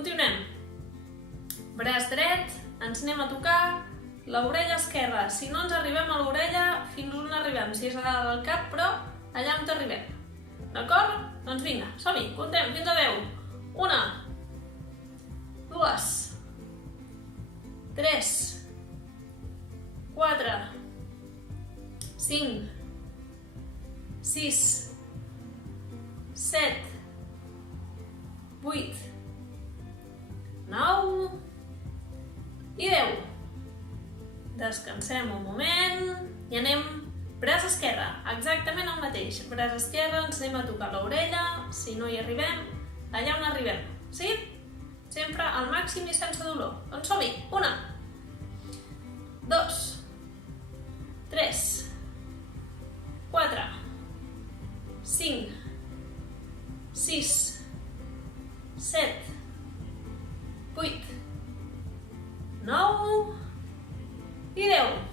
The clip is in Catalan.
Continuem. Braç dret, ens anem a tocar l'orella esquerra. Si no ens arribem a l'orella, fins on arribem? Si és a dalt del cap, però allà on arribem. D'acord? Doncs vinga, som-hi, contem fins a 10. 1, 2, 3, 4, 5, 6, 7, 8, 9 i 10. Descansem un moment i anem braç esquerre, exactament el mateix. Braç esquerre, ens anem a tocar l'orella, si no hi arribem, allà on arribem, sí? Sempre al màxim i sense dolor. Doncs som-hi! 1, 2, 3, 4, 5, 6, 7, 8, 9 i 10.